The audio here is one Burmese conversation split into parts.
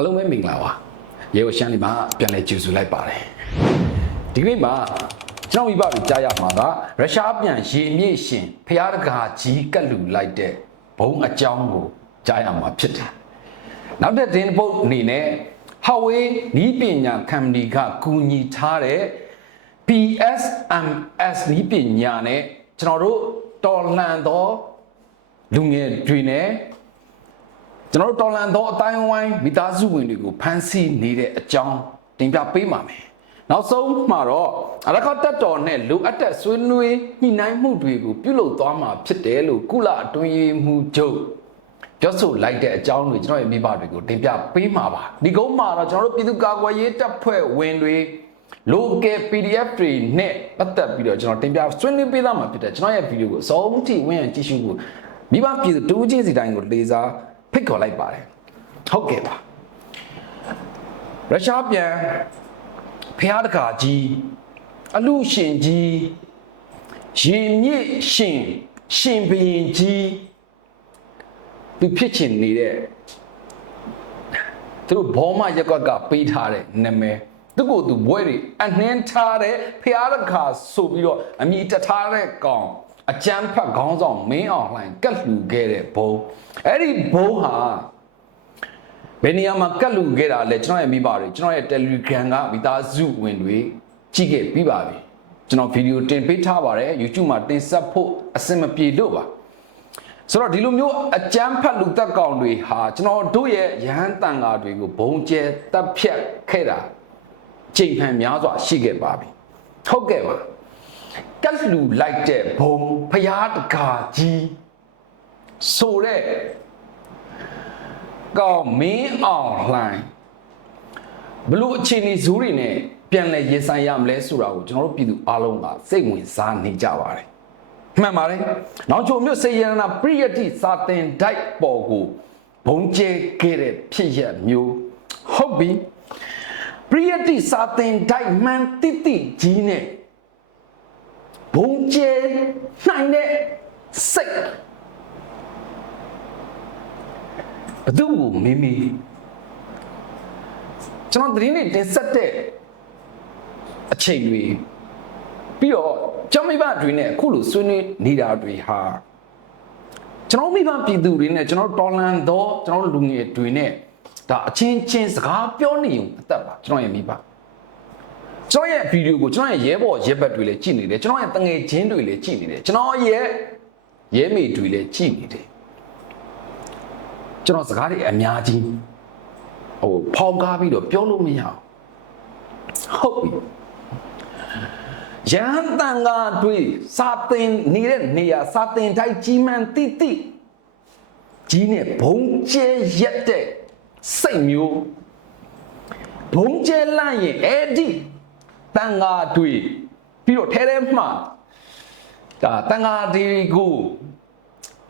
အားလုံးပဲမင်္ဂလာပါရေဝရှမ်းလေးမှာပြန်လဲကြိုဆိုလိုက်ပါတယ်ဒီကနေ့မှာကျွန်တော်မိဘတို့ကြားရမှာကရုရှားပြန်ရေမြင့်ရှင်ဖျားတကာကြီးကတ်လူလိုက်တဲ့ဘုံအကြောင်းကိုကြားရမှာဖြစ်တယ်နောက်တဲ့ဒင်းပုတ်အနေနဲ့ဟာဝေးနီးပညာကမ္ပဏီကကူညီထားတဲ့ PSMS နီးပညာနဲ့ကျွန်တော်တို့တော်လှန်သောလူငယ်တွေနဲ့ ကျွန်တော်တို့တော်လန်သောအတိုင်းဝိုင်းမိသားစုဝင်တွေကိုဖမ်းဆီးနေတဲ့အကြောင်းတင်ပြပေးပါမယ်။နောက်ဆုံးမှာတော့အရခတ်တက်တော်နဲ့လိုအပ်တဲ့ဆွေးနွေးညှိနှိုင်းမှုတွေကိုပြုလုပ်သွားမှာဖြစ်တယ်လို့ကုလအတွင်းရေးမှူးချုပ်ပြောဆိုလိုက်တဲ့အကြောင်းတွေကျွန်တော်ရဲ့မိဘတွေကိုတင်ပြပေးမှာပါ။ဒီကုန်းမှာတော့ကျွန်တော်တို့ပြည်သူ့ကာကွယ်ရေးတပ်ဖွဲ့ဝင်တွေ local PDF တွေနဲ့ပတ်သက်ပြီးတော့ကျွန်တော်တင်ပြဆွေးနွေးပေးသားမှာဖြစ်တယ်ကျွန်တော်ရဲ့ဗီဒီယိုကိုအဆုံးထိဝင်အောင်ကြည့်ရှုဖို့မိဘပြည်သူတူးချင်းစီတိုင်းကိုလေးစား ဖိတ်ခေါ်လိုက်ပါတယ်ဟုတ်ကဲ့ပါရုရှားပြန်ဖျားတကာကြီးအလူရှင်ကြီးရင်မြင့်ရှင်ရှင်ဘရင်ကြီးသူဖြစ်ချင်နေတဲ့သူတို့ဘောမရက်ကွက်ကပေးထားတဲ့နာမည်သူကိုယ်သူဘွဲတွေအနှင်းထားတဲ့ဖျားတကာဆိုပြီးတော့အမိတထားတဲ့ကောင် အကျန်းဖတ်ခေါင်းဆောင်မင်းအောင်လှိုင်ကတ်လှူခဲ့တဲ့ဘုံအဲ့ဒီဘုံဟာဘယ်နေရာမှာကတ်လူခဲ့တာလဲကျွန်တော်ရဲ့မိဘတွေကျွန်တော်ရဲ့ Telegram ကမိသားစုဝင်တွေကြည့်ခဲ့ပြီးပါပြီကျွန်တော်ဗီဒီယိုတင်ပေးထားပါတယ် YouTube မှာတင်ဆက်ဖို့အဆင်မပြေလို့ပါဆိုတော့ဒီလိုမျိုးအကြမ်းဖက်လူသက်ကောင်တွေဟာကျွန်တော်တို့ရဲ့ရဟန်းတန်ဃာတွေကိုဘုံကျဲတပ်ဖြတ်ခဲ့တာချိန်ဖန်များစွာရှိခဲ့ပါပြီဟုတ်ကဲ့ပါ ကတ်လူလိုက်တဲ့ဘုံဖျားတကာကြီးဆိုတဲ့ကောင်မင်းအောင်လှိုင်းဘလို့အခြေအနေဇူးတွေနဲ့ပြန်လဲရင်ဆိုင်ရမလဲဆိုတာကိုကျွန်တော်တို့ပြည်သူအားလုံးကစိတ်ဝင်စားနေကြပါတယ်မှန်ပါတယ်။နောက်ချိုမြို့စေရနာပရိယတိစာတင်တိုက်ပေါ်ကိုဘုံကျဲခဲ့တဲ့ဖြစ်ရမျိုးဟုတ်ပြီပရိယတိစာတင်တိုက်မှန်တိတိကြီးနဲ့ ဘုံကျဲနိုင်တဲ့စိတ်ဘသူ့ကိုမိမိကျွန်တော်သတင်းတွေတင်ဆက်တဲ့အချိန်တွေပြီးတော့ကျောင်းမိဘတွေနဲ့အခုလိုဆွေးနွေးနေတာတွေဟာကျွန်တော်မိဘပြည်သူတွေနဲ့ကျွန်တော်တော်လန်တော့ကျွန်တော်လူငယ်တွေနဲ့ဒါအချင်းချင်းစကားပြောနေုံအသက်ပါကျွန်တော်ရဲ့မိဘ ကျွန်တော်ရဲ့ဗီဒီယိုကိုကျွန်တော်ရဲ့ရဲဘော်ရဲဘက်တွေလည်းကြည့်နေတယ်ကျွန်တော်ရဲ့တငယ်ချင်းတွေလည်းကြည့်နေတယ်ကျွန်တော်ရဲ့ရဲမေတွေလည်းကြည့်နေတယ်ကျွန်တော်စကားတွေအများကြီးဟိုဖောင်းကားပြီးတော့ပြောလို့မရအောင်ဟုတ်ပြီရဟန်းတန်ကတွေစာတင်နေတဲ့နေရာစာတင်တိုင်းကြီးမှန်တိတိကြီးနဲ့ဘုံကျဲရက်တဲ့စိတ်မျိုးဘုံကျဲလိုက်ရင်အဲ့ဒီ တန်ဃာတွေပြီးတော့ထဲထဲမှဒါတန်ဃာတွေကို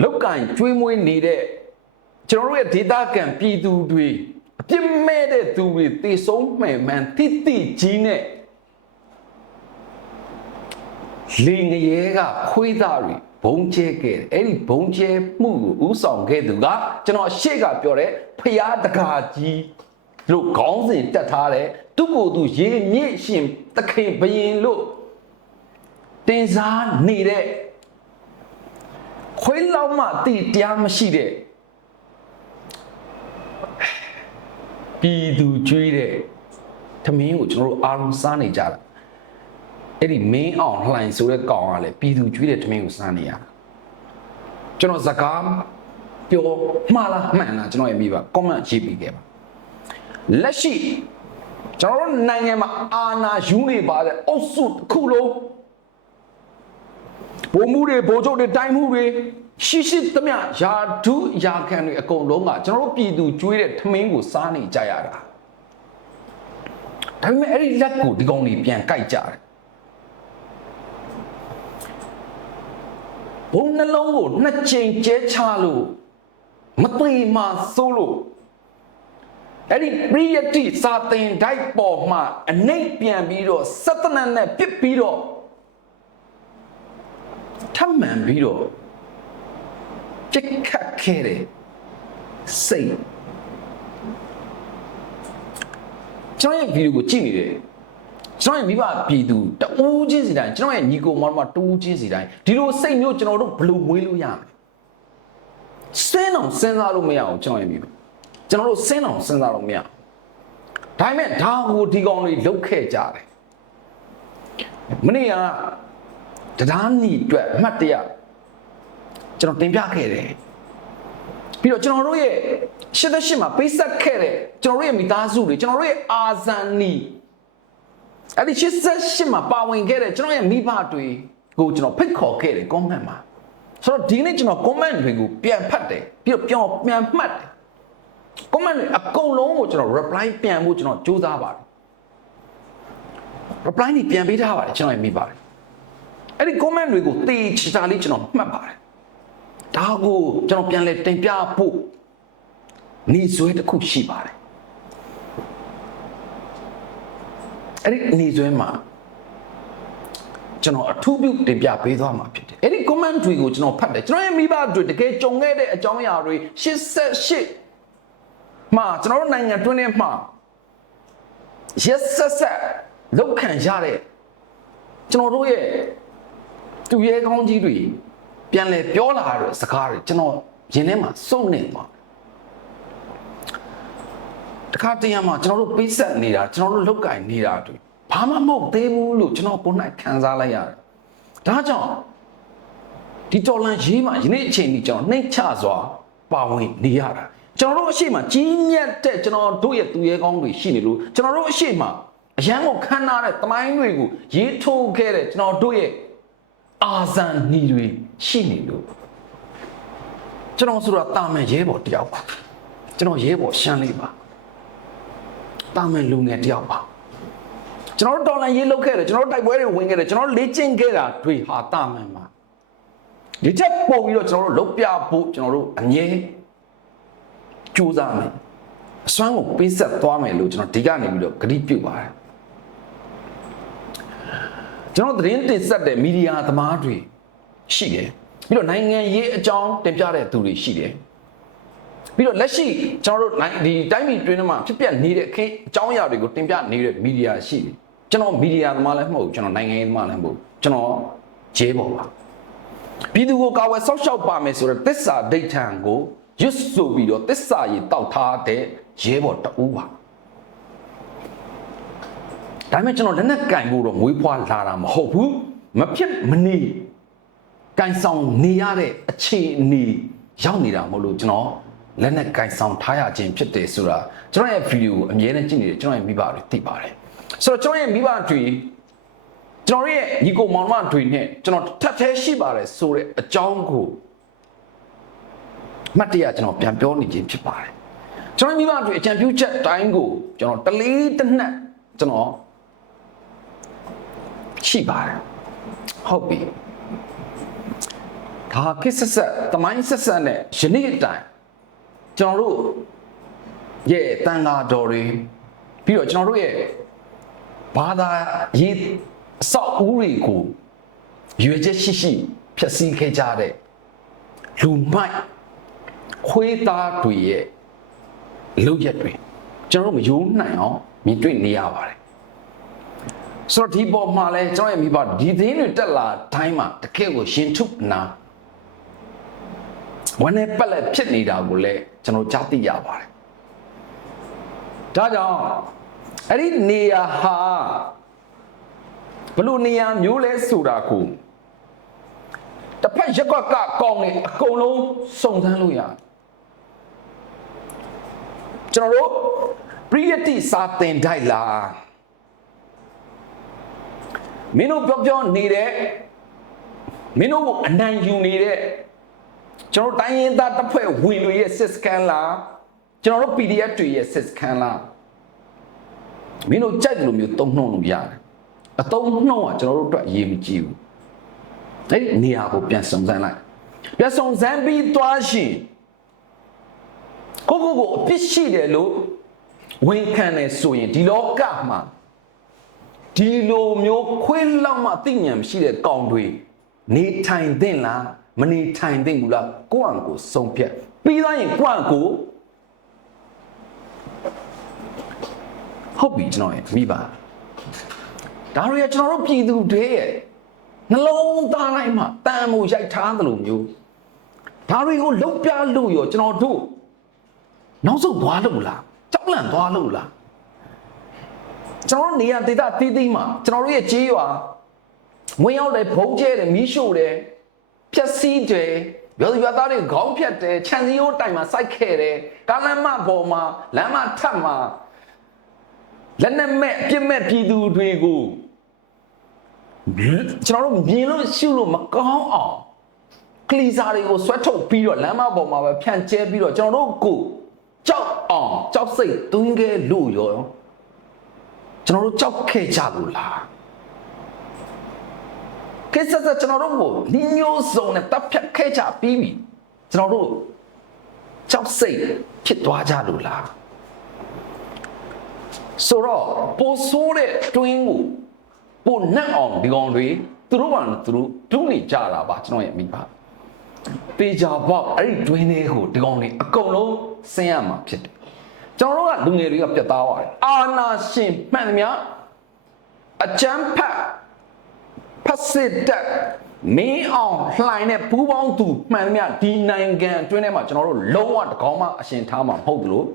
လောက်ကင်ကျွေးမွေးနေတဲ့ကျွန်တော်တို့ရဲ့ဒေတာကန်ပြည်သူတွေအပြစ်မဲ့တဲ့သူတွေတေဆုံးမှန်မှန်တိတိကြီးနဲ့လေငရဲကခွေးသားတွေဘုံကျဲခဲ့တယ်အဲ့ဒီဘုံကျဲမှုကိုဥဆောင်ခဲ့သူကကျွန်တော်ရှေ့ကပြောတဲ့ဖျားတကာကြီး လို့ခေါင်းစဉ်တက်ထားတဲ့သူ့ကိုယ်သူရေမြင့်ရှင်တခင်ဘရင်လို့တင်စားနေတဲ့ခွေးလောက်မှတည်တရားမရှိတဲ့ပြည်သူကျွေးတဲ့သမင်းကိုကျွန်တော်တို့အားလုံးစားနေကြတာအဲ့ဒီမင်းအောင်လှိုင်ဆိုတဲ့ကောင်ကလည်းပြည်သူကျွေးတဲ့သမင်းကိုစားနေရတာကျွန်တော်စကားပြောမှားလားမှန်လားကျွန်တော်ရဲ့မိပါ comment ရေးပြီးခဲ့ပါ လက်ရှိကျွန်တော်တို့နိုင်ငံမှာအာဏာယူနေပါတဲ့အုပ်စုတစ်ခုလုံးဘုံမှုတွေဘိုးချုပ်တွေတိုင်းမှုတွေရှိရှိသမျှယာဒုယာခံတွေအကုန်လုံးကကျွန်တော်တို့ပြည်သူကျွေးတဲ့ထမင်းကိုစားနေကြရတာဒါပေမဲ့အဲ့ဒီလက်ကိုဒီကောင်တွေပြန်ကြိုက်ကြတယ်ဘုံနှလုံးကိုနှစ်ချိန်ကျဲချလို့မသိမှစိုးလို့ အဲ့ဒီပရိယတိစာသင်တိုက်ပေါ်မှာအနှိပ်ပြန်ပြီးတော့စတနနဲ့ပြစ်ပြီးတော့ထမှန်ပြီးတော့ပြစ်ခတ်ခဲ့တယ်စိတ်ကျွန်တော်ရဲ့ဗီဒီယိုကိုကြည့်နေတယ်ကျွန်တော်ရဲ့မိဘပြည်သူတူးချင်းစီတိုင်းကျွန်တော်ရဲ့ညီကိုမောင်မတူးချင်းစီတိုင်းဒီလိုစိတ်မျိုးကျွန်တော်တို့ဘယ်လိုမွေးလို့ရမလဲစင်းအောင်စဉ်းစားလို့မရအောင်ကျွန်တော်ရဲ့မိဘ ကျွန်တော်တို့စင်းအောင်စဉ်းစားလို့မရအောင်ဒါပေမဲ့ဒါကိုဒီကောင်တွေလုတ်ခဲ့ကြတယ်မနေ့ကတရားနီအတွက်အမှတ်တရကျွန်တော်တင်ပြခဲ့တယ်ပြီးတော့ကျွန်တော်တို့ရဲ့88မှာပေးဆက်ခဲ့တဲ့ကျွန်တော်တို့ရဲ့မိသားစုတွေကျွန်တော်တို့ရဲ့အာဇန်နီအဲ့ဒီ88မှာပါဝင်ခဲ့တဲ့ကျွန်တော်ရဲ့မိဘတွေကိုကျွန်တော်ဖိတ်ခေါ်ခဲ့တယ် comment မှာဆိုတော့ဒီနေ့ကျွန်တော် comment တွေကိုပြန်ဖတ်တယ်ပြီးတော့ပြန်ပြန်မှတ်တယ် comment တွေအကုန်လုံးကိုကျွန်တော် reply ပြန်ဖို့ကျွန်တော်စူးစမ်းပါတယ် reply တွေပြန်ပေးထားပါတယ်ကျွန်တော်ရဲ့မိပါတယ်အဲ့ဒီ comment တွေကိုတေချာချာလေးကျွန်တော်မှတ်ပါတယ်ဒါကိုကျွန်တော်ပြန်လဲတင်ပြဖို့နေဆွဲတစ်ခုရှိပါတယ်အဲ့ဒီနေဆွဲမှာကျွန်တော်အထူးပြုတင်ပြပေးသွားမှာဖြစ်တယ်အဲ့ဒီ comment တွေကိုကျွန်တော်ဖတ်တယ်ကျွန်တော်ရဲ့မိဘတွေတကယ်ကြုံခဲ့တဲ့အကြောင်းအရာတွေ88 မှာကျွန်တော်တို့နိုင်ငံတွင်းထဲမှာရက်ဆက်ဆက်လောက်ခံရတဲ့ကျွန်တော်တို့ရဲ့သူရဲကောင်းကြီးတွေပြန်လဲပြောလာတဲ့စကားတွေကျွန်တော်ရင်ထဲမှာစုံနေသွားတခါတည်းရမှာကျွန်တော်တို့ပေးဆက်နေတာကျွန်တော်တို့လောက်ကင်နေတာတွေဘာမှမဟုတ်သေးဘူးလို့ကျွန်တော်ကိုယ်၌ခံစားလိုက်ရတယ်ဒါကြောင့်ဒီတော်လန်ရေးမှာယနေ့အချိန်ကြီးကျွန်တော်နှိမ့်ချစွာပါဝင်နေရတာ ကျွန်တော်တို့အရှိမကြီးမြတ်တဲ့ကျွန်တော်တို့ရဲ့သူရဲကောင်းတွေရှိနေလို့ကျွန်တော်တို့အရှိမအရန်ကိုခမ်းနားတဲ့တမိုင်းတွေကိုရေးထိုးခဲ့တဲ့ကျွန်တော်တို့ရဲ့အာဇန်ညီတွေရှိနေလို့ကျွန်တော်ဆိုတာတာမန်ရဲဘော်တယောက်ပါကျွန်တော်ရဲဘော်ရှမ်းလေးပါတာမန်လူငယ်တယောက်ပါကျွန်တော်တို့တော်လန်ရေးလုပ်ခဲ့တယ်ကျွန်တော်တို့တိုက်ပွဲတွေဝင်ခဲ့တယ်ကျွန်တော်တို့လေ့ကျင့်ခဲ့တာတွေဟာတာမန်ပါဒီချက်ပို့ပြီးတော့ကျွန်တော်တို့လုတ်ပြဖို့ကျွန်တော်တို့အငြင်း ကြိုးစားမယ်အစွမ်းကိုပေးဆက်သွားမယ်လို့ကျွန်တော်ဒီကနေပြီးတော့ဂရုပြုပါတယ်ကျွန်တော်သတင်းတင်ဆက်တဲ့မီဒီယာသမားတွေရှိတယ်ပြီးတော့နိုင်ငံရေးအကြောင်းတင်ပြတဲ့သူတွေရှိတယ်ပြီးတော့လက်ရှိကျွန်တော်တို့နိုင်ဒီတိုင်းပြည်တွင်းထဲမှာဖြစ်ပျက်နေတဲ့အခင်းအကြောင်းအရာတွေကိုတင်ပြနေတဲ့မီဒီယာရှိတယ်ကျွန်တော်မီဒီယာသမားလည်းမဟုတ်ဘူးကျွန်တော်နိုင်ငံရေးသမားလည်းမဟုတ်ဘူးကျွန်တော်ဂျေးပေါ်ပါပြည်သူကိုကာဝယ်ဆောက်ရှောက်ပါမယ်ဆိုတော့တစ္ဆာဒိဋ္ဌံကို ရွတ်ဆိုပြီးတော့တစ္ဆာရည်တောက်ထားတဲ့ရဲဘော်တအူးပါဒါပေမဲ့ကျွန်တော်လက်နဲ့ကင်ဖို့တော့မွေးဖွားလာတာမဟုတ်ဘူးမဖြစ်မနေကင်ဆောင်နေရတဲ့အခြေအနေရောက်နေတာမဟုတ်လို့ကျွန်တော်လက်နဲ့ကင်ဆောင်ထားရခြင်းဖြစ်တယ်ဆိုတာကျွန်တော်ရဲ့ဗီဒီယိုကိုအမြဲတမ်းကြည့်နေတယ်ကျွန်တော်ရဲ့မိဘတွေသိပါတယ်ဆိုတော့ကျွန်တော်ရဲ့မိဘတွေကျွန်တော်ရဲ့ညီကိုမောင်မတွေနဲ့ကျွန်တော်ထပ်သေးရှိပါတယ်ဆိုတဲ့အကြောင်းကို မှတ်တရကျွန်တော်ပြန်ပြောနေခြင်းဖြစ်ပါတယ်ကျွန်တော်မိဘတွေအကြံပြုချက်တိုင်းကိုကျွန်တော်တလေးတစ်နှက်ကျွန်တော်ရှိပါတယ်ဟုတ်ပြီဒါခစ်ဆက်ဆက်တမိုင်းဆက်ဆက်နဲ့ယနေ့အတိုင်းကျွန်တော်တို့ရဲ့တန်ဃာတော်တွေပြီးတော့ကျွန်တော်တို့ရဲ့ဘာသာရေးအဆောက်အဦတွေကိုရွေချက်ရှိရှိ ဖြည့်ဆည်းခဲ့ကြတဲ့လူမိုက် ခွေးသားတွေရဲ့လုပ်ရက်တွေကျွန်တော်တို့မယိုးနိုင်အောင်မြင်တွေ့နေရပါတယ်ဆိုတော့ဒီပေါ်မှာလဲကျွန်တော်ရဲ့မိဘဒီသင်းတွေတက်လာတိုင်းမှာတကယ့်ကိုရှင်ထုနာဝန်နဲ့ပက်လက်ဖြစ်နေတာကိုလည်းကျွန်တော်ကြားသိရပါတယ်ဒါကြောင့်အဲ့ဒီနေရာဟာဘလို့နေရာမျိုးလဲဆိုတာကိုတစ်ဖက်ရက်ကွက်ကကောင်းနေအကုန်လုံးစုံစမ်းလို့ရတယ် ကျွန်တော်တို့ပရိယတိစာသင်တိုက်လားမင်းတို့ပြောပြောနေတဲ့မင်းတို့ကိုအနိုင်ယူနေတဲ့ကျွန်တော်တိုင်းရင်းသားတပ်ဖွဲ့ဝင်တွေရဲ့စစ်စကန်လားကျွန်တော်တို့ PDF တွေရဲ့စစ်စကန်လားမင်းတို့ကြိုက်တယ်လို့မျိုးတုံ့နှုံလို့ရတယ်အတုံးနှုံးကကျွန်တော်တို့အတွက်အရေးမကြီးဘူးအဲ့ဒီနေရာကိုပြန်စုံစမ်းလိုက်ပြန်စုံစမ်းပြီးသွားရှင် ကိုကိုကိုအပြစ်ရှိတယ်လို့ဝန်ခံတယ်ဆိုရင်ဒီလောကမှာဒီလိုမျိုးခွေးလောက်မှသိဉာဏ်မရှိတဲ့ကောင်တွေနေထိုင်သင့်လားမနေထိုင်သင့်ဘူးလားကိုယ့်အကိုဆုံးဖြတ်ပြီးသားရင်ကိုယ့်အကိုဟဟုတ်ပြီကျွန်တော်ရဲ့မိပါဒါတွေကကျွန်တော်တို့ပြည်သူတွေရဲ့နှလုံးသားတိုင်းမှာတန်မိုးရိုက်ထားသလိုမျိုးဒါတွေကိုလုတ်ပြလို့ရောကျွန်တော်တို့ နောက်ဆုံးသွားလို့လားကြောက်လန့်သွားလို့လားကျွန်တော်တို့နေရာဒေသတီးတီးမှာကျွန်တော်တို့ရဲ့ကြေးရွာဝင်ရောက်တယ်ဘုံကျဲတယ်မီးရှို့တယ်ဖြက်စီးတယ်ရောရွာသားတွေခေါင်းဖြတ်တယ်ခြံစည်းရိုးတိုင်မှာစိုက်ခဲ့တယ်ကားလမ်းမပေါ်မှာလမ်းမထပ်မှာလက်နက်မဲ့အပြစ်မဲ့ပြည်သူတွေကိုကျွန်တော်တို့မြင်လို့ရှုလို့မကောင်းအောင်ကလီစာတွေကိုဆွဲထုတ်ပြီးတော့လမ်းမပေါ်မှာပဲဖြန့်ကျဲပြီးတော့ကျွန်တော်တို့ကို ကြောက်အောင်ကြောက်စိတ်သွင်းခဲ့လို့ရောကျွန်တော်တို့ကြောက်ခဲ့ကြလို့လားကိစ္စစကျွန်တော်တို့ကိုညညိုးစုံနဲ့တပ်ဖြတ်ခဲ့ကြပြီးပြီကျွန်တော်တို့ကြောက်စိတ်ဖြစ်သွားကြလို့လားဆိုတော့ပိုဆိုးတဲ့တွင်းကိုပိုနှက်အောင်ဒီကောင်တွေသူတို့ဘာသူတို့ဒုနေကြတာပါကျွန်တော်ရဲ့မိပါတေချာပေါက်အဲ့ဒီတွင်းတွေကိုဒီကောင်တွေအကုန်လုံး ဆင်းရမှာဖြစ်တယ်ကျွန်တော်တို့ကလူငယ်တွေကပြတ်သားသွားတယ်အာနာရှင်မှန်သမျှအချမ်းဖတ်ဖတ်စစ်တက်မင်းအောင်လှိုင်တဲ့ဘူးပေါင်းသူမှန်သမျှဒီနိုင်ငံအတွင်းထဲမှာကျွန်တော်တို့လုံးဝတကောင်မှအရှင်ထားမှာမဟုတ်ဘူးလို့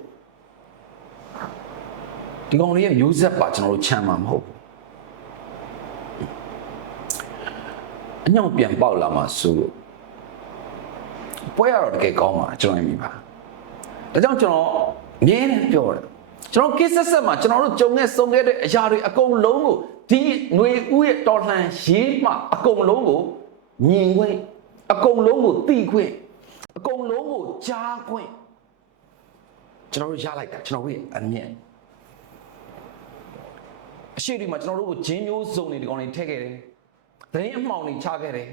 ဒီကောင်တွေရဲ့မျိုးဆက်ပါကျွန်တော်တို့ချမ်းမှာမဟုတ်ဘူးအညောင်ပြန်ပေါက်လာမှာဆိုလို့ပွဲရတော့တကယ်ကောင်းပါကျွန်တော်မြင်ပါ ဒါကြောင့်ကျွန်တော်မြဲတယ်ပြောတယ်ကျွန်တော်ကိစ္စဆက်မှာကျွန်တော်တို့ကြုံခဲ့ဆုံခဲ့တဲ့အရာတွေအကုန်လုံးကိုဒီຫນွေဥရဲ့တော်လှန်ရေးမှအကုန်လုံးကိုမြင်ခွင့်အကုန်လုံးကိုသိခွင့်အကုန်လုံးကိုကြားခွင့်ကျွန်တော်တို့ရလိုက်တာကျွန်တော်တို့ရဲ့အမြင်အရှိဒီမှာကျွန်တော်တို့ကိုဂျင်းမျိုးစုံတွေဒီကောင်တွေထည့်ခဲ့တယ်။သတင်းအမှောင်တွေချခဲ့တယ်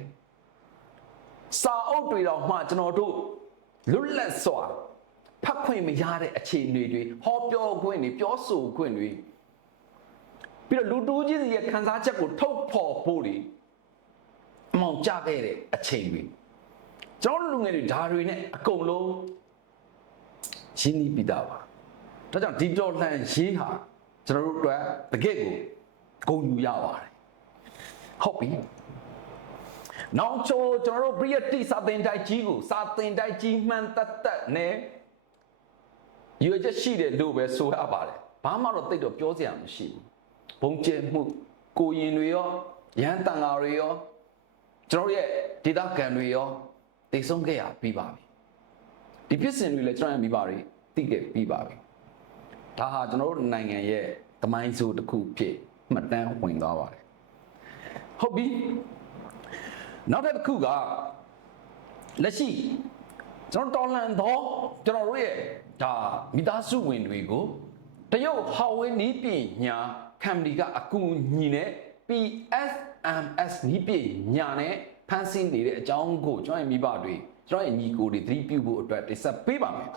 ။စာအုပ်တွေတော့မှကျွန်တော်တို့လွတ်လပ်စွာ ဖတ်ခွင့်မရတဲ့အခြေအနေတွေဟောပြောခွင့်တွေပြောဆိုခွင့်တွေပြီးတော့လူတူးချင်းစီရဲ့ခံစားချက်ကိုထုတ်ဖော်ဖို့တွေအမှောင်ကျခဲ့တဲ့အခြေအနေကျွန်တော်တို့လူငယ်တွေဓာတွေနဲ့အကုန်လုံးရှင်းပြီးသားပါဒါကြောင့်ဒီတော်လှန်ရေးဟာကျွန်တော်တို့အတွက်တကယ့်ကိုဂုဏ်ယူရပါတယ်ဟုတ်ပြီနောက်ချိုကျွန်တော်တို့ပြည့်တိစာသင်တိုက်ကြီးကိုစာသင်တိုက်ကြီးမှန်တတ်တတ်နဲ့ ရွေချက်ရှိတယ်လို့ပဲဆိုရပါတယ်ဘာမှတော့တိတ်တော့ပြောစရာမရှိဘူးဘုံကျဲမှုကိုရင်တွေရောရဟန်းတန်ဃာတွေရောကျွန်တော်တို့ရဲ့ဒေသခံတွေရောတိတ်ဆုံးခဲ့ရပြီးပါပြီဒီပြစ်စင်တွေလည်းကျွန်တော်ရဲ့မိဘတွေသိခဲ့ပြီးပါပြီဒါဟာကျွန်တော်တို့နိုင်ငံရဲ့သမိုင်းဆိုးတစ်ခုဖြစ်မှတ်တမ်းဝင်သွားပါတယ်ဟုတ်ပြီနောက်တစ်ခုကလက်ရှိကျွန်တော်တော်လန်တော့ကျွန်တော်တို့ရဲ့ ဒါမိသားစုဝင်တွေကိုတရုတ်ဟာဝေးနီးပညာကမ္ပဏီကအကူအညီနဲ့ PSMS နီးပညာနဲ့ဖန်ဆင်းနေတဲ့အကြောင်းကိုကျွန်တော်ရဲ့မိဘတွေကျွန်တော်ရဲ့ညီကိုတွေသတိပြုဖို့အတွက်တိဆက်ပေးပါမယ်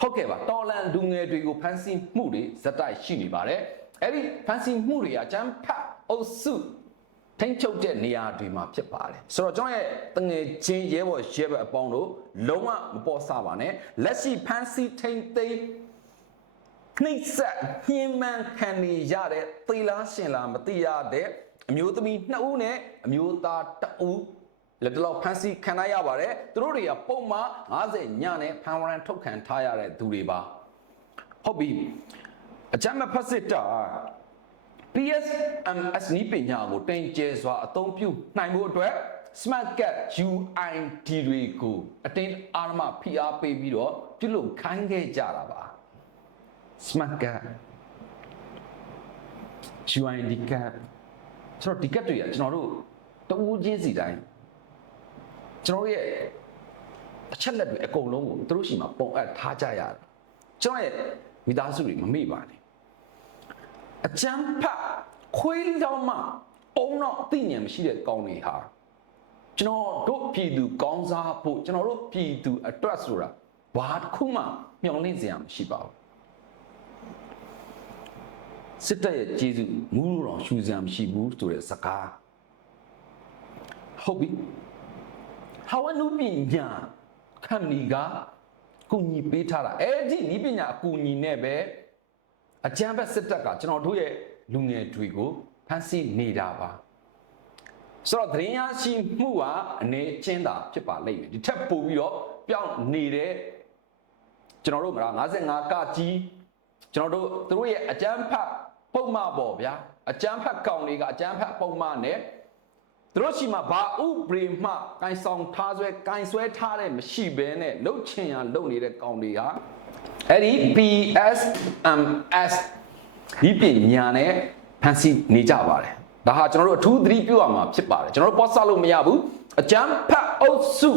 ဟုတ်ကဲ့ပါတော်လန်လူငယ်တွေကိုဖန်ဆင်းမှုတွေဇက်တိုက်ရှိနေပါတယ်အဲ့ဒီဖန်ဆင်းမှုတွေအချမ်းဖတ်အုပ်စု ထိမ့်ချုပ်တဲ့နေရာတွေမှာဖြစ်ပါတယ်ဆိုတော့ကျွန်တော်ရဲ့တငယ်ချင်းရဲဘော်ရဲဘက်အပေါင်းတို့လုံးဝမပေါ်ဆပါနဲ့လက်ရှိဖန်စီထိမ့်သိမ်းနှိမ့်ဆက်ညှင်းမှန်ခံနေရတဲ့သေလားရှင်လားမသိရတဲ့အမျိုးသမီးနှစ်ဦးနဲ့အမျိုးသားတစ်ဦးလက်တလောက်ဖန်စီခံရရပါတယ်သူတို့တွေကပုံမှန်90ညနဲ့ဖန်ဝရန်ထုတ်ခံထားရတဲ့သူတွေပါဟုတ်ပြီအကြမ်းမဖတ်စစ်တာ PSMS နီးပညာကိုတင်ကျဲစွာအသုံးပြုနိုင်ဖို့အတွက် Smart Cat UID တွေကိုအတင်းအာရမဖိအားပေးပြီးတော့ပြုလုပ်ခိုင်းခဲ့ကြတာပါ Smart Cat UID Cat ဆိုတော့ဒီကတ်တွေကကျွန်တော်တို့တဦးချင်းစီတိုင်းကျွန်တော်ရဲ့အချက်လက်တွေအကုန်လုံးကိုသူတို့ရှိမှပုံအပ်ထားကြရတယ်ကျွန်တော်ရဲ့မိသားစုတွေမမေ့ပါနဲ့ အကျန်းဖတ်ခွေးလောင်းမှအုံတော့အသိဉာဏ်မရှိတဲ့ကောင်းတွေဟာကျွန်တော်တို့ပြည်သူကောင်းစားဖို့ကျွန်တော်တို့ပြည်သူအတွက်ဆိုတာဘာတစ်ခုမှမျှော်လင့်စရာမရှိပါဘူးစစ်တပ်ရဲ့ကျေးဇူးမူးလို့တော့ရှူစရာမရှိဘူးဆိုတဲ့စကားဟုတ်ပြီဟာဝနုပညာခန့်နီကကုညီပေးထားတာအဲ့ဒီဤပညာအကူညီနဲ့ပဲ အကြမ်းဖက်စစ်တပ်ကကျွန်တော်တို့ရဲ့လူငယ်တွေကိုဖမ်းဆီးနေတာပါဆိုတော့သတင်းရရှိမှုကအနေချင်းတာဖြစ်ပါလိမ့်မယ်ဒီထက်ပိုပြီးတော့ပြောင်းနေတဲ့ကျွန်တော်တို့မလား55ကကြီးကျွန်တော်တို့သူတို့ရဲ့အကြမ်းဖက်ပုံမှန်ပေါ့ဗျာအကြမ်းဖက်ကောင်တွေကအကြမ်းဖက်ပုံမှန်နဲ့သူတို့ရှိမှာဘာဥပရိမှကင်ဆောင်ထားဆွဲကင်ဆွဲထားတဲ့မရှိဘဲနဲ့လှုပ်ချင်ရလှုပ်နေတဲ့ကောင်တွေဟာ အဲ့ဒီ PSMS ဒီပညာနဲ့ဖန်ဆီးနေကြပါတယ်ဒါဟာကျွန်တော်တို့အထူးသတိပြုရမှာဖြစ်ပါတယ်ကျွန်တော်တို့ပေါ်ဆလို့မရဘူးအကြမ်းဖက်အုပ်စု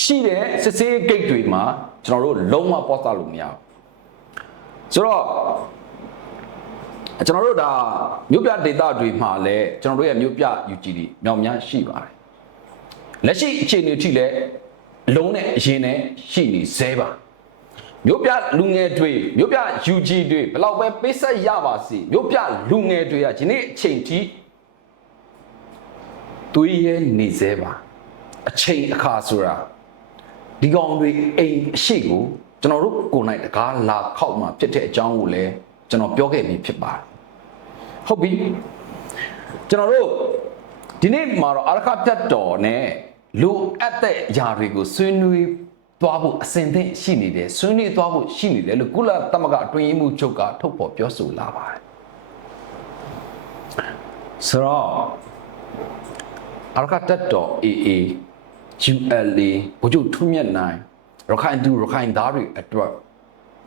ရှိတဲ့စစ်စေးဂိတ်တွေမှာကျွန်တော်တို့လုံးဝပေါ်ဆလို့မရဘူးဆိုတော့ကျွန်တော်တို့ဒါမြို့ပြဒေသတွေမှာလည်းကျွန်တော်တို့ရဲ့မြို့ပြ UGD မြောင်များရှိပါတယ်လက်ရှိအခြေအနေထိလည်း အလုံးနဲ့အရင်နဲ့ရှိနေသေးပါမြို့ပြလူငယ်တွေမြို့ပြ UG တွေဘယ်လောက်ပဲပေးဆက်ရပါစေမြို့ပြလူငယ်တွေကဒီနေ့အချိန်ထိတွေးရဲနေသေးပါအချိန်အခါဆိုတာဒီကောင်တွေအိမ်အရှိကိုကျွန်တော်တို့ကိုယ်နိုင်တကားလာခောက်မှဖြစ်တဲ့အကြောင်းကိုလည်းကျွန်တော်ပြောခဲ့ပြီးဖြစ်ပါတယ်ဟုတ်ပြီကျွန်တော်တို့ဒီနေ့မှာတော့အာရခတက်တော်နဲ့ လူအပ်တဲ့ຢာတွေကိုဆွေးနွေးသွားဖို့အစဉ်သင့်ရှိနေတယ်ဆွေးနွေးသွားဖို့ရှိနေတယ်လို့ကုလသမဂ္ဂအတွင်းရေးမှူးချုပ်ကထုတ်ဖော်ပြောဆိုလာပါတယ်ဆိုတော့အာရခတက်တော် AA ULA ဘုချုပ်ထူးမြတ်နိုင်ရခိုင်သူရခိုင်သားတွေအတွက်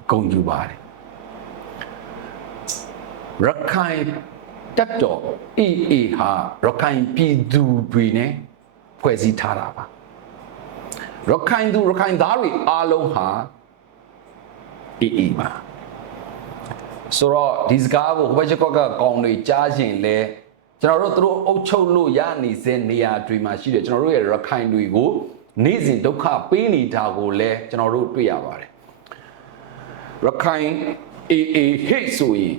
ဂုဏ်ယူပါတယ်ရခိုင်တက်တော် AA ဟာရခိုင်ပြည်သူတွေနဲ့ ဖွဲ့စည်းထားတာပါရခိုင်သူရခိုင်သားတွေအားလုံးဟာ AA ပါဆိုတော့ဒီစကားကိုဟိုဘက်ချက်ကောက်ကကောင်းတွေကြားရင်လဲကျွန်တော်တို့သူတို့အုပ်ချုပ်လို့ရနေစေနေရာတွေမှာရှိတယ်ကျွန်တော်တို့ရဲ့ရခိုင်တွေကိုနေ့စဉ်ဒုက္ခပေးနေတာကိုလည်းကျွန်တော်တို့တွေ့ရပါတယ်ရခိုင် AA hate ဆိုရင်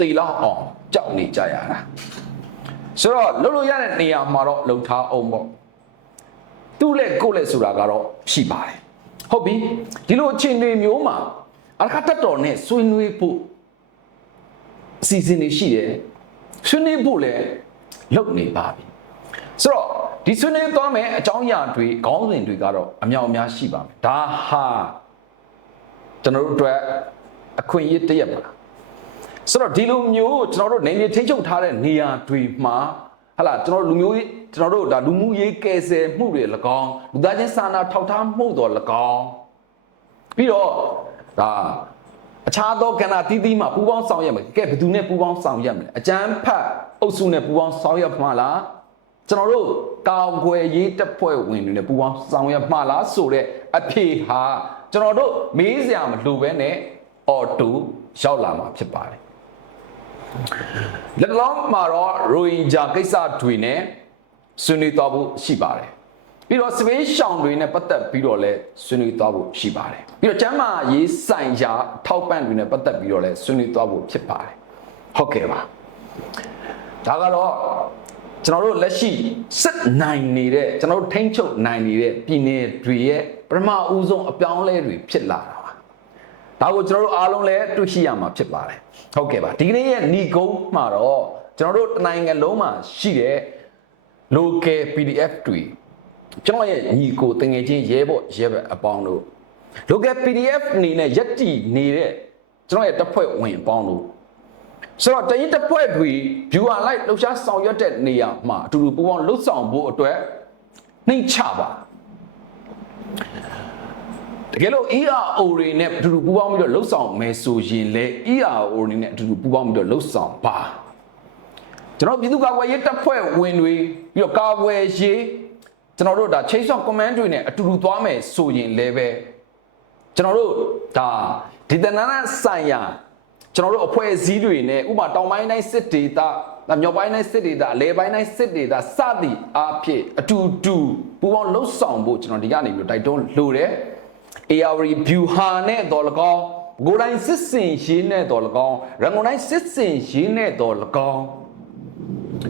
တေလောက်အောင်ကြောက်နေကြရတာဆိုတော့လှုပ်လို့ရတဲ့နေရာမှာတော့လှုပ်ထားအောင်ပေါ့ သူ့လက်ကိုယ့်လက်ဆိုတာကတော့ရှိပါတယ်ဟုတ်ပြီဒီလိုအခြေအနေမျိုးမှာအရခတ်တော်နဲ့ဆွေးနွေးဖို့အစီအစဉ်တွေရှိတယ်ဆွေးနွေးဖို့လည်းလုပ်နေပါပြီဆိုတော့ဒီဆွေးနွေးသွားမယ်အကြောင်းအရာတွေခေါင်းစဉ်တွေကတော့အမြောက်အများရှိပါမယ်ဒါဟာကျွန်တော်တို့အတွက်အခွင့်အရေးတစ်ရက်ပါဆိုတော့ဒီလိုမျိုးကျွန်တော်တို့နေနေထိချုပ်ထားတဲ့နေရာတွေမှာ ဟလာကျွန်တော်တို့လူမျိုးရေးကျွန်တော်တို့ဒါလူမှုရေးကယ်ဆယ်မှုတွေ၎င်းလူသားချင်းစာနာထောက်ထားမှုတော်၎င်းပြီးတော့ဒါအခြားသောကဏ္ဍတီးတီးမှာပူပေါင်းဆောင်ရွက်မယ်ကဲဘယ်သူနဲ့ပူပေါင်းဆောင်ရွက်မလဲအကျန်းဖတ်အုပ်စုနဲ့ပူပေါင်းဆောင်ရွက်မှာလားကျွန်တော်တို့ကောင်းွယ်ရေးတပ်ဖွဲ့ဝင်တွေနဲ့ပူပေါင်းဆောင်ရွက်မှာလားဆိုတဲ့အဖြေဟာကျွန်တော်တို့မေးစရာမလိုပဲနဲ့အော်တိုရောက်လာမှာဖြစ်ပါတယ် လက်လောမှာတော့ရိုဟင်ဂျာကိစ္စတွေနဲ့ဆွေးနွေးသွားဖို့ရှိပါတယ်ပြီးတော့စပေးရှောင်တွေနဲ့ပတ်သက်ပြီးတော့လည်းဆွေးနွေးသွားဖို့ရှိပါတယ်ပြီးတော့ကျမ်းမာရေးဆိုင်ရာထောက်ပံ့တွေနဲ့ပတ်သက်ပြီးတော့လည်းဆွေးနွေးသွားဖို့ဖြစ်ပါတယ်ဟုတ်ကဲ့ပါဒါကတော့ကျွန်တော်တို့လက်ရှိစစ်နိုင်နေတဲ့ကျွန်တော်တို့ထိန်းချုပ်နိုင်နေတဲ့ပြည်နယ်တွေရဲ့ပထမဦးဆုံးအပြောင်းအလဲတွေဖြစ်လာတာပါ ဒါကိုကျွန်တော်တို့အားလုံးလည်းတွေ့ရှိရမှာဖြစ်ပါတယ်ဟုတ်ကဲ့ပါဒီကနေ့ရဲ့ညီကုန်းမှာတော့ကျွန်တော်တို့တနိုင်ငံလုံးမှာရှိတဲ့ local PDF တွေကျွန်တော်ရဲ့ညီကိုတငယ်ချင်းရဲဘော့ရဲဘက်အပေါင်းတို့ local PDF အနေနဲ့ရက်တီနေတဲ့ကျွန်တော်ရဲ့တပ်ဖွဲ့ဝင်အပေါင်းတို့ဆိုတော့တရင်တပ်ဖွဲ့တွေ viewer like လှူရှားဆောင်ရွက်တဲ့နေရာမှာအတူတူပူးပေါင်းလှုပ်ဆောင်ဖို့အတွက်နှိမ့်ချပါ တကယ်လို့ ERO တွေနဲ့အတူတူပူးပေါင်းပြီးတော့လှုပ်ဆောင်မယ်ဆိုရင်လေ ERO တွေနဲ့အတူတူပူးပေါင်းပြီးတော့လှုပ်ဆောင်ပါကျွန်တော်ပြည်သူ့ကာကွယ်ရေးတပ်ဖွဲ့ဝင်တွေပြီးတော့ကာကွယ်ရေးကျွန်တော်တို့ဒါချိတ်ဆော့ command တွေနဲ့အတူတူသွားမယ်ဆိုရင်လည်းပဲကျွန်တော်တို့ဒါဒီတနနာဆိုင်ရာကျွန်တော်တို့အဖွဲ့အစည်းတွေနဲ့ဥပမာတောင်ပိုင်းတိုင်းစစ်ဒေသမြောက်ပိုင်းတိုင်းစစ်ဒေသအလဲပိုင်းတိုင်းစစ်ဒေသစသည်အားဖြင့်အတူတူပူးပေါင်းလှုပ်ဆောင်ဖို့ကျွန်တော်ဒီကနေပြီးတိုက်တွန်းလိုတယ် AR view ဟာနဲ့တော်လကောင်းကိုယ်တိုင်စစ်စင်ရင်းနဲ့တော်လကောင်းရန်ကုန်တိုင်းစစ်စင်ရင်းနဲ့တော်လကောင်း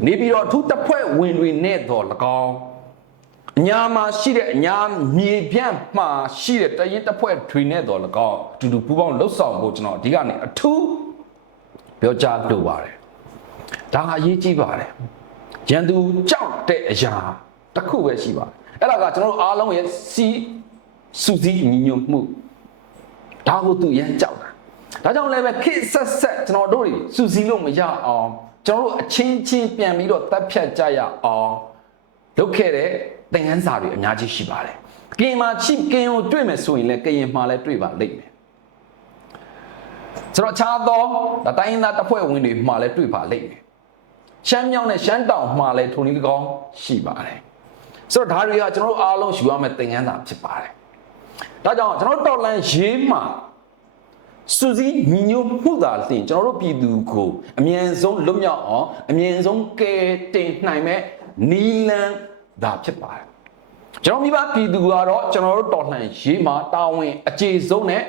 နေပြီးတော့အထူးတပ်ဖွဲ့ဝင်တွေနဲ့တော်၎င်းအအညာမှာရှိတဲ့အညာမြေပြန့်မှာရှိတဲ့တရင်တစ်ဖွဲ့တွေနဲ့တော့၎င်းအတူတူပူးပေါင်းလှုပ်ဆောင်ဖို့ကျွန်တော်အဓိကနေအထူးပြောကြားလိုပါတယ်ဒါကအရေးကြီးပါတယ်ရန်သူကြောက်တဲ့အရာတစ်ခုပဲရှိပါတယ်အဲ့ဒါကကျွန်တော်တို့အားလုံးရဲ့စီ စူးစီးညီညွတ်မှုဒါကိုသူရန်ကြောက်တာဒါကြောင့်လည်းပဲခစ်ဆက်ဆက်ကျွန်တော်တို့တွေစူးစီးလို့မရအောင်ကျွန်တော်တို့အချင်းချင်းပြန်ပြီးတော့တပ်ဖြတ်ကြရအောင်လုပ်ခဲ့တဲ့သင်ခန်းစာတွေအများကြီးရှိပါတယ်ကင်မှာချိကင်ကိုတွေ့မယ်ဆိုရင်လည်းကရင်မှာလည်းတွေ့ပါလိမ့်မယ်ဆိုတော့ခြားသောဒါတိုင်းရင်းသားတပ်ဖွဲ့ဝင်တွေမှာလည်းတွေ့ပါလိမ့်မယ်ရှမ်းမြောက်နဲ့ရှမ်းတောင်မှာလည်းထုံနည်း၎င်းရှိပါတယ်ဆိုတော့ဒါတွေကကျွန်တော်တို့အားလုံးယူရမယ့်သင်ခန်းစာဖြစ်ပါတယ် ဒါကြောင့်ကျွန်တော်တို့တော်လန်ရေးမှာစူးစီးညီညွတ်မှုသာလျှင်ကျွန်တော်တို့ပြည်သူကိုအမြန်ဆုံးလွတ်မြောက်အောင်အမြန်ဆုံးကယ်တင်နိုင်မဲ့နီလန်းသာဖြစ်ပါတယ်ကျွန်တော်မိဘပြည်သူကတော့ကျွန်တော်တို့တော်လှန်ရေးမှာတာဝန်အခြေဆုံးနဲ့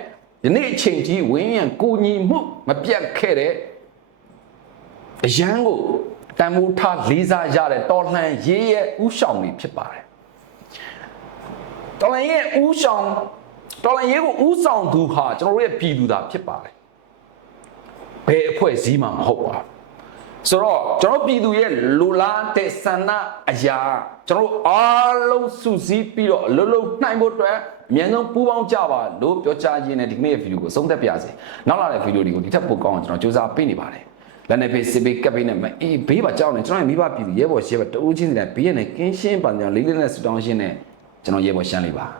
ယနေ့အချိန်ကြီးဝင်းရံကိုညီမှုမပြတ်ခဲ့တဲ့အရန်ကိုတန်ဖိုးထားလေးစားရတဲ့တော်လှန်ရေးရဲ့ဥဆောင်တွေဖြစ်ပါတယ် တော်လှန်ရေးဥဆောင်တော်လှန်ရေးကိုဥဆောင်သူဟာကျွန်တော်တို့ရဲ့ပြည်သူသားဖြစ်ပါတယ်ဘယ်အဖွဲ့အစည်းမှမဟုတ်ပါဘူးဆိုတော့ကျွန်တော်ပြည်သူရဲ့လူလားတဲ့ဆန္ဒအရာကျွန်တော်အားလုံးစုစည်းပြီးတော့အလုံးလုံးနှိုင်းဖို့အတွက်အမြန်ဆုံးပူးပေါင်းကြပါလို့ပြောကြားရင်းနဲ့ဒီနေ့ရဲ့ဗီဒီယိုကိုဆုံးသက်ပြစေနောက်လာတဲ့ဗီဒီယိုတွေကိုဒီထက်ပိုကောင်းအောင်ကျွန်တော်စူးစမ်းပေးနေပါတယ်လက်နဲ့ဖေးစစ်ပေးကပ်ပေးနဲ့မအေးဘေးပါကြောက်နေကျွန်တော်ရဲ့မိဘပြည်သူရဲဘော်ရဲဘော်တအူးချင်းစီတိုင်းဘေးရနဲ့ကင်းရှင်းပါကြလေးလေးနဲ့ဆူတောင်းရှင်းနဲ့ ကျွန်တော်ရဲဘော်ရှမ်းလေးပါ